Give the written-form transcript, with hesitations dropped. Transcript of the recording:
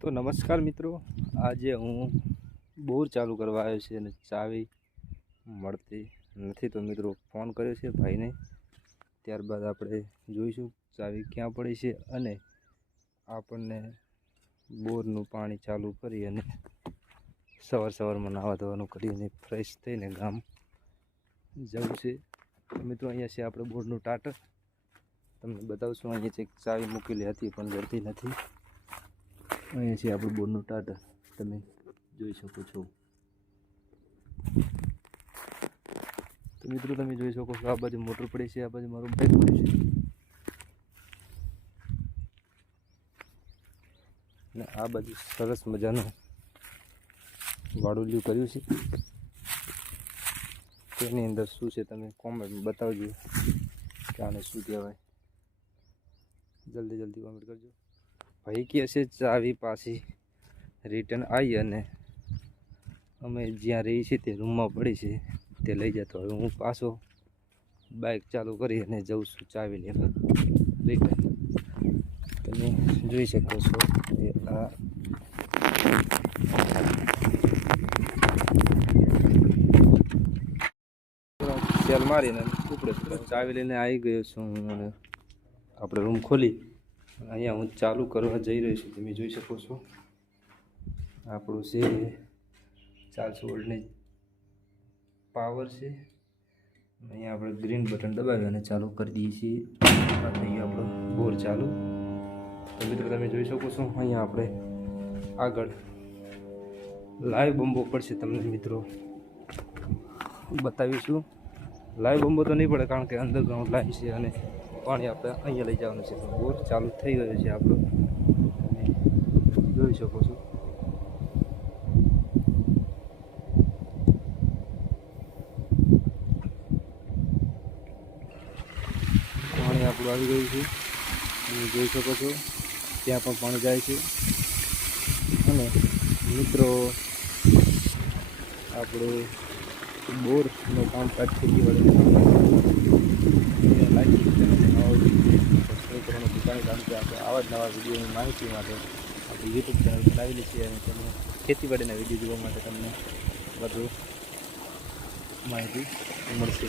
તો નમસ્કાર મિત્રો, આજે હું બોર ચાલુ કરવા આવ્યો છે અને ચાવી મળતી નથી. તો મિત્રો ફોન કર્યો છે ભાઈને, ત્યારબાદ આપણે જોઈશું ચાવી ક્યાં પડી છે અને આપણને બોરનું પાણી ચાલુ કરી અને સવારમાં નાવા ધોવાનું કરીને ફ્રેશ થઈને ગામ જવું છે. મિત્રો અહીંયા છે આપણે બોરનું ટાટર, તમને બતાવશું. અહીંયા છે ચાવી મૂકેલી હતી પણ જડતી નથી. અહીંયા છે આપણું બોરનું ટાટર, તમે જોઈ શકો છો. તો મિત્રો તમે જોઈ શકો છો, આ બાજુ મોટર પડી છે, આ બાજુ મારું બાઇક પડ્યું છે અને આ બાજુ સરસ મજાનું વાડુલિયું કર્યું છે. તેની અંદર શું છે તમે કોમેન્ટ બતાવજો કે આને શું કહેવાય. જલ્દી કોમેન્ટ કરજો. ભાઈ કહે છે ચાવી પાછી રિટર્ન આવી અને અમે જ્યાં રહીએ છીએ તે રૂમમાં પડી છે, તે લઈ જતો. હવે હું પાછો બાઇક ચાલુ કરી અને જઉં છું ચાવી લેવા રિટર્ન. તમે જોઈ શકો છો કે આ સેલ મારીને ઉપડે ચાવી લઈને આવી ગયો છું હું અને આપણે રૂમ ખોલી અહીંયા હું ચાલુ કરવા જઈ રહ્યો છું. તમે જોઈ શકો છો આપણું છે 400 વોલ્ટની પાવર છે. અહીંયા આપણે ગ્રીન બટન દબાવી અને ચાલુ કરી દઈએ છીએ. અહીંયા આપણો બોર ચાલુ. તો મિત્રો તમે જોઈ શકો છો અહીંયા આપણે આગળ લાઈવ બંબો પડશે, તમને મિત્રો બતાવીશું. લાઈવ બંબો તો નહીં પડે કારણ કે અંડરગ્રાઉન્ડ લાઈન છે અને પાણી આપણે અહીંયા લઈ જવાનું છે. બોર ચાલુ થઈ ગયો છે આપણો, તમે જોઈ શકો છો. પાણી આપણું આવી ગયું છે, તમે જોઈ શકો છો. ત્યાં પણ પાણી જાય છે અને મિત્રો આપણું બોરનું કામકાજ ખેતીવાડી લાઈક સબસ્ક્રાઈબ કરવાનું ભૂલતા નહીં, કારણ કે આપણે આવા જ નવા વિડીયોની માહિતી માટે આપણી યુટ્યુબ ચેનલ બનાવેલી છે અને તમે ખેતીવાડીના વિડીયો જોવા માટે તમને વધુ માહિતી મળશે.